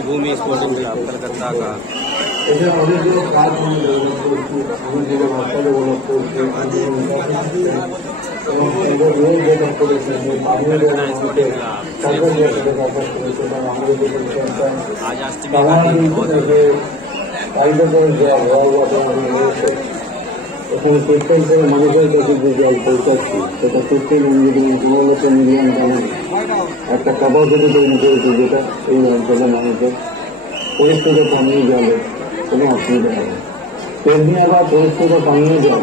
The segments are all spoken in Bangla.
श्रीभूमि स्पोर्टिंग क्लब कलकत्ता का आज अष्टमी का दिन बहुत প্রত্যেকটা মানুষের কাছে যে জল পৌঁছাচ্ছি সেটা প্রত্যেক মূলত মিলিয়ন টনের একটা ক্যাপাসিটি তৈরি করেছে, যেটা এই অঞ্চলের মানুষের পরিষ্কৃত পানীয় জলের কোনো অসুবিধা হবে। তেমনি আবার পরিষ্কৃত পানীয় জল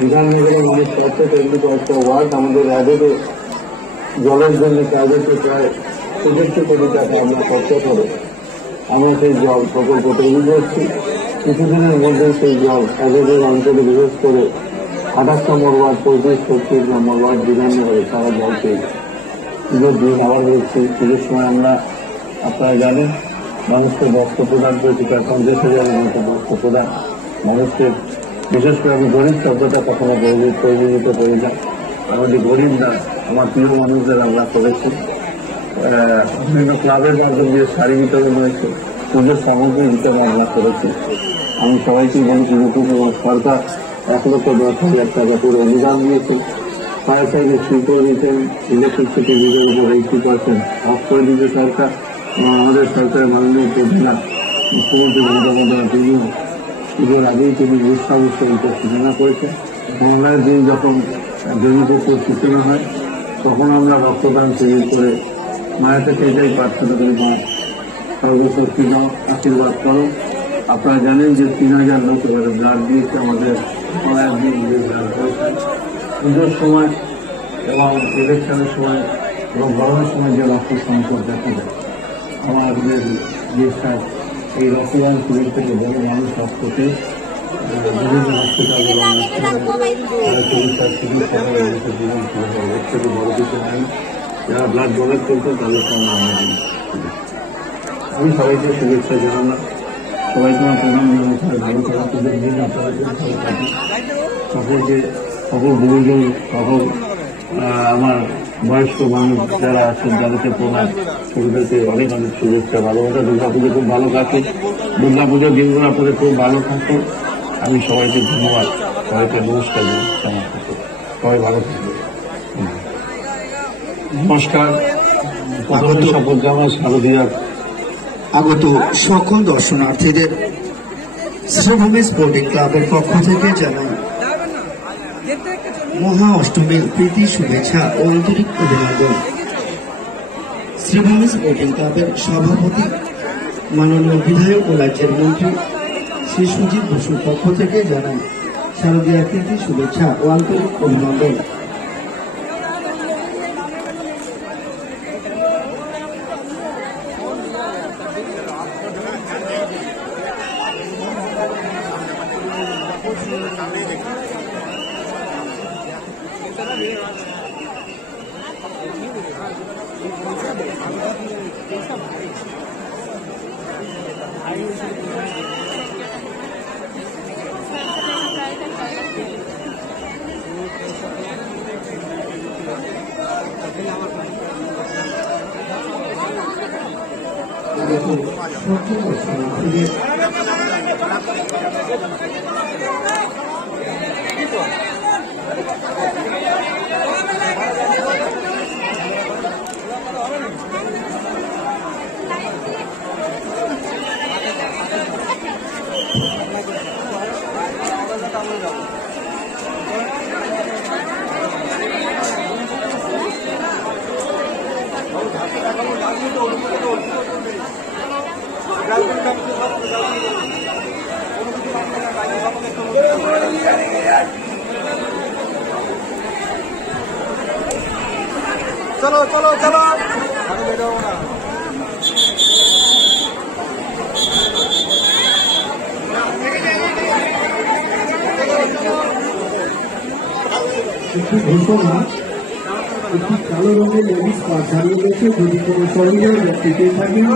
বিধাননগরের মানুষ পাচ্ছে, তেমনি কয়েকটা ওয়ার্ড আমাদের রাজ্যে জলের জন্য প্রাইভেটে প্রায় ৬৭ কোটি টাকা আমরা খরচা করে আমরা সেই জল প্রকল্প তৈরি করছি। কিছুদিনের মধ্যে সেই জল এদের অঞ্চলে বিশেষ করে ২৮ নম্বর ওয়ার্ড, ৩৫-৩৬ নম্বর ওয়ার্ড বিধাননগরে সারা জল পেয়ে পুজোর দিন আবার হচ্ছে। পুজোর সময় আমরা আপনারা জানেন মানুষকে বস্ত্র প্রদান করেছি, প্রায় ৫০,০০০-এর মতো বস্ত্র প্রদান মানুষকে। বিশেষ করে আমি গরিব শব্দটা কখনো পরিচিত করি না, আমাদের গরিব না, আমার প্রিয় মানুষদের আমরা করেছি। বিভিন্ন ক্লাবের মাধ্যমে দিয়ে শাড়ি বিতরণ হয়েছে, পুজোর সামগ্রী বিতরণ আমরা করেছি। আমি সবাইকে বলেছি এবং সরকার ১,১০,০০০ টাকা করে অনুদান দিয়েছে। ফায়ার সার্ভিস ফ্রি করে দিয়েছেন, ইলেকট্রিসিটি বিলের উপর 80% অফ করে দিয়েছে সরকার। আমাদের সরকারের মাননীয় প্রধান মুখ্যমন্ত্রী মমতা বন্দ্যোপাধ্যায় তিনিও পুজোর আগেই তিনি উৎসাহ সূচনা করেছেন। মঙ্গলের দিন যখন দেবীপুজোর সূচনা হয় তখন আমরা রক্তদান শিবির করে মায়ের কাছে এটাই প্রার্থনা করি, মা সর্বশক্তি নাও, আশীর্বাদ করো। আপনারা জানেন যে ৩,০০০ লোক এবারে ব্লাড দিয়েছে আমাদের মায়ের দিন পুজোর সময় এবং ইলেকশনের সময় এবং গরমের সময় যে রক্ত সংকট দেখা যায়। আমাদের দেশটায় এই রক্তদান শিবির থেকে বড় মানুষ রক্ত পেয়ে বিভিন্ন হসপিটাল এবং চিকিৎসার চিকিৎসা করে মানুষের জীবন ফিরে পাবে। এর থেকে বড় কিছু নাই। যারা ব্লাড ডোনেট করতো তাদেরকে আমরা আমি সবাইকে শুভেচ্ছা জানালাম, সবাইকে আমার প্রণাম জানাচ্ছি। ভালো থাকা পুজোর দিন আপনারা থাকি, সকলকে সকল গুরুজন, সকল আমার বয়স্ক মানুষ যারা আছেন তাদেরকে প্রণাম, ছোটদেরকে অনেক অনেক শুভেচ্ছা, ভালোবাসা। দুর্গাপুজো খুব ভালো কাটে, দুর্গাপুজোর দিনগুলো আপনাদের খুব ভালো থাকে। আমি সবাইকে ধন্যবাদ, সবাইকে নমস্কার জানাচ্ছি, সবাই ভালো থাকবে। নমস্কার। প্রথমে শপথ জানাই শারদীয়ার আগত সকল দর্শনার্থীদের শ্রীভূমি স্পোর্টিং ক্লাবের পক্ষ থেকে জানাই মহা অষ্টমীর প্রীতি শুভেচ্ছা ও আন্তরিক অভিনন্দন। শ্রীভূমি স্পোর্টিং ক্লাবের সভাপতি মাননীয় বিধায়ক ও রাজ্যের মন্ত্রী শ্রী সুজিত বসুর পক্ষ থেকে জানাই শারদীয়ার প্রীতি শুভেচ্ছা ও আন্তরিক অভিনন্দন। चलो चलो चलो ঘোষণা একটি কালো রঙের লেডিস পার্ক হারিয়ে গেছে। যদি কোনো সহযোগী ব্যক্তি পেয়ে থাকেন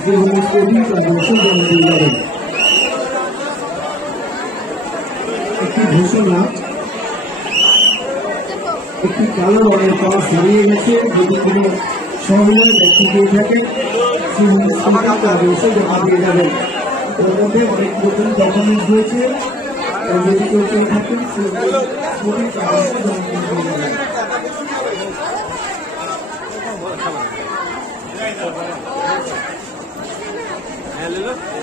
শ্রীভূমি স্পোর্টিং ক্লাবের জমা দিয়ে যাবেন। একটি ঘোষণা একটি কালো রঙের পার্স হারিয়ে গেছে। যদি কোনো সহযোগী ব্যক্তি পেয়ে থাকেন অবশ্যই জমা দিয়ে যাবেন। ওর মধ্যে অনেক নতুন ডকুমেন্টস হয়েছে, যদি কেউ চেয়ে থাকেন হ্যাঁ